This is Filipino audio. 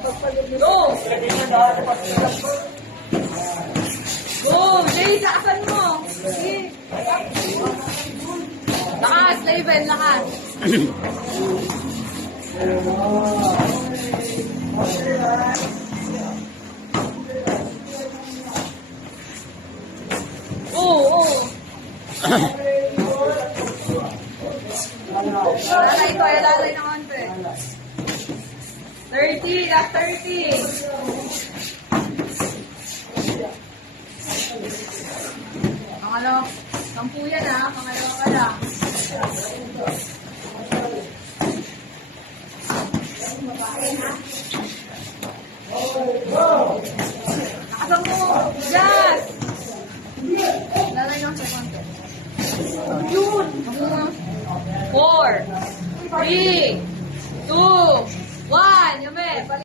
Go! Go! Jay, lakasan mo! Sige. Lakas, Laven, lakas. Oo. Lalay ko, lalay na konti. 30, last 30. Pangalawa, 10 yan ha, pangalawa ka lang. Nakasan mo, Jazz! Lalay lang sa konti. Yun! 4, 3, 2, 1, Yame,